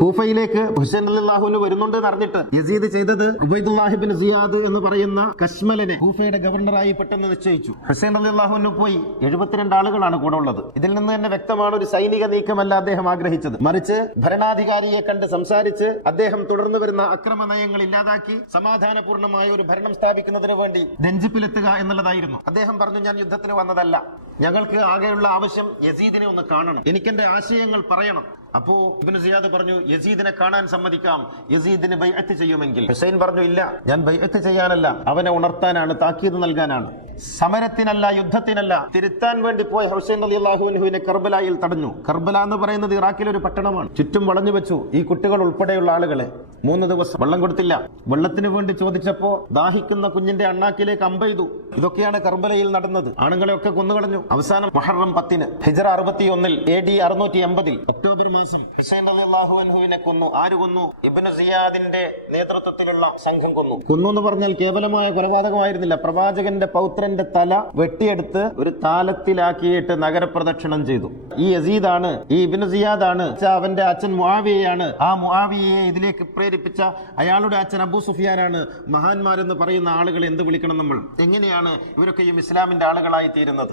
കൂഫയിലേക്ക് ഹുസൈൻ അള്ളാഹുവിന് വരുന്നുണ്ട് എന്ന് അറിഞ്ഞിട്ട് യസീദ് ചെയ്തത് ഉബൈദുല്ലാഹിബിൻ സിയാദ് എന്ന് പറയുന്ന കശ്മലിനെ കൂഫയുടെ ഗവർണറായി പെട്ടെന്ന് നിശ്ചയിച്ചു. ഹുസൈൻ അള്ളാഹുവിന് പോയി എഴുപത്തിരണ്ട് ആളുകളാണ് കൂടെ ഉള്ളത്. ഇതിൽ നിന്ന് തന്നെ വ്യക്തമാണ് ഒരു സൈനിക നീക്കമല്ല അദ്ദേഹം ആഗ്രഹിച്ചത്. മറിച്ച് ഭരണാധികാരിയെ കണ്ട് സംസാരിച്ച് അദ്ദേഹം തുടർന്നു വരുന്ന അക്രമ നയങ്ങൾ ഇല്ലാതാക്കി സമാധാനപൂർണമായ ഒരു ഭരണം സ്ഥാപിക്കുന്നതിന് വേണ്ടി രഞ്ജിപ്പിലെത്തുക എന്നുള്ളതായിരുന്നു. അദ്ദേഹം പറഞ്ഞു ഞാൻ യുദ്ധത്തിന് വന്നതല്ല. ഞങ്ങൾക്ക് ആകെയുള്ള ആവശ്യം യസീദിനെ ഒന്ന് കാണണം. എനിക്കെന്റെ ആശയങ്ങൾ പറയണം. അപ്പോ ഇബ്നു സിയാദ് പറഞ്ഞു യസീദിനെ കാണാൻ സമ്മതിക്കാം. യസീദിന് ബൈഅത്ത് ചെയ്യുമെങ്കിൽ. ഹുസൈൻ പറഞ്ഞു ഇല്ല ഞാൻ ബൈഅത്ത് ചെയ്യാനല്ല. അവനെ ഉണർത്താനാണ് താക്കീത് നൽകാനാണ്. സമരത്തിനല്ല യുദ്ധത്തിനല്ല. തിരുത്താൻ വേണ്ടി പോയ ഹുസൈൻ അലി അള്ളാഹുവിനെ കർബലായിൽ തടഞ്ഞു. കർബല എന്ന് പറയുന്നത് ഇറാഖിലെ ഒരു പട്ടണമാണ്. ചുറ്റും വളഞ്ഞു വെച്ചു ഈ കുട്ടികൾ ഉൾപ്പെടെയുള്ള ആളുകളെ. മൂന്ന് ദിവസം വെള്ളം കൊടുത്തില്ല. വെള്ളത്തിന് വേണ്ടി ചോദിച്ചപ്പോ ദാഹിക്കുന്ന കുഞ്ഞിന്റെ അണ്ണാക്കിലേക്ക് അമ്പെയ്തു ഇതൊക്കെയാണ് കർബലയിൽ നടന്നത്. ആണുങ്ങളെ ഒക്കെ കൊന്നുകളഞ്ഞു. അവസാനം മഹറം പത്തിന് ഹിജറ അറുപത്തി ഒന്നിൽ എ ഡി അറുന്നൂറ്റി എൺപതിൽ ഒക്ടോബർ മാസം ഹുസൈൻ അലി അള്ളാഹുവിനെ കൊന്നു. ആര് കൊന്നു? ഇബ്നു സിയാദിന്റെ നേതൃത്വത്തിലുള്ള സംഘം കൊന്നു. കൊന്നു എന്ന് പറഞ്ഞാൽ കേവലമായ കൊലപാതകമായിരുന്നില്ല. പ്രവാചകന്റെ പൗത്രന്റെ തല വെട്ടിയെടുത്ത് ഒരു താലത്തിലാക്കിയിട്ട് നഗരപ്രദക്ഷിണം ചെയ്തു. ഈ യസീദാണ് ഈ ഇബ്നു സിയാദാണ് അവന്റെ അച്ഛൻ മുആവിയയാണ്. ആ മുആവിയയെ ഇതിലേക്ക് പ്രേരിപ്പിച്ച അയാളുടെ അച്ഛൻ അബൂ സുഫിയാനാണ് മഹാന്മാരെന്ന് പറയുന്ന ആളുകൾ എന്ത് വിളിക്കണം നമ്മൾ? എങ്ങനെയാണ് ഇവരൊക്കെയും ഇസ്ലാമിന്റെ ആളുകളായി തീരുന്നത്?